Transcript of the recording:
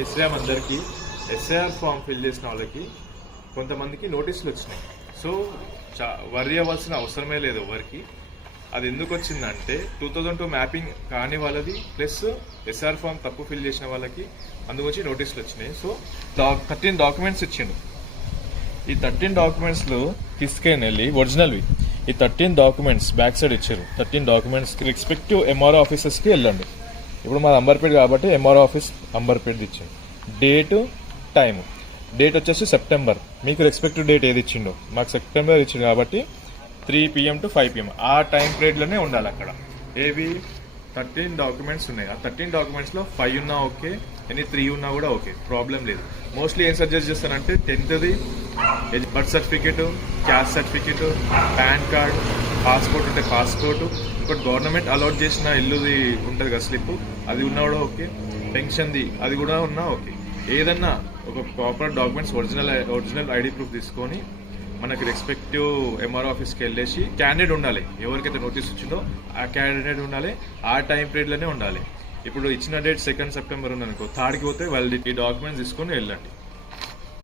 SIM అందరికీ SIR form fill చేసిన వాళ్ళకి కొంతమందికి నోటీసులు వచ్చినాయి. సో వర్రీ అవ్వాల్సిన అవసరమే లేదు ఎవరికి. అది ఎందుకు వచ్చిందంటే 2002 మ్యాపింగ్ కాని వాళ్ళది ప్లస్ ఎస్ఆర్ ఫామ్ తప్పు ఫిల్ చేసిన వాళ్ళకి అందుకొచ్చి నోటీసులు వచ్చినాయి. సో 13 డాక్యుమెంట్స్ ఇచ్చిండు. ఈ 13 డాక్యుమెంట్స్లో తీసుకెళ్ళి వెళ్ళి ఒరిజినల్వి ఈ 13 డాక్యుమెంట్స్ బ్యాక్ సైడ్ ఇచ్చారు. 13 డాక్యుమెంట్స్కి రెస్పెక్టివ్ ఎంఆర్ఓ ఆఫీసెస్కి వెళ్ళండి. ఇప్పుడు మాది అంబర్పేట కాబట్టి ఎంఆర్ఓ ఆఫీస్ అంబర్పేట ఇచ్చింది. Date time. డేట్ వచ్చేసి సెప్టెంబర్. మీకు రెస్పెక్టివ్ డేట్ ఏది ఇచ్చిండో మాకు సెప్టెంబర్ ఇచ్చిండు కాబట్టి 3 PM to 5 PM ఆ టైం పీరియడ్లోనే ఉండాలి అక్కడ. ఏవి 13 డాక్యుమెంట్స్ ఉన్నాయి. ఆ 13 డాక్యుమెంట్స్లో 5 ఉన్నా ఓకే, ఎనీ 3 ఉన్నా కూడా ఓకే, ప్రాబ్లం లేదు. మోస్ట్లీ ఏం సజెస్ట్ చేస్తానంటే 10th birth certificate, caste certificate, pan card, passport ఉంటే పాస్పోర్ట్, ఇంకోటి గవర్నమెంట్ అలాట్ చేసిన ఇల్లుది ఉంటుంది కదా స్లిప్, అది ఉన్నా కూడా ఓకే, పెన్షన్ది అది కూడా ఉన్నా ఓకే. ఏదన్నా ఒక proper documents original ID proof తీసుకొని మనకి రెస్పెక్టివ్ ఎంఆర్ఓ ఆఫీస్కి వెళ్ళేసి క్యాండిడేట్ ఉండాలి. ఎవరికైతే నోటీస్ ఇచ్చిందో ఆ క్యాండిడేట్ ఉండాలి, ఆ టైం పీరియడ్లోనే ఉండాలి. ఇప్పుడు ఇచ్చిన డేట్ 2 September ఉందనుకో, 3rd పోతే వాళ్ళు ఈ డాక్యుమెంట్స్ తీసుకొని వెళ్ళండి.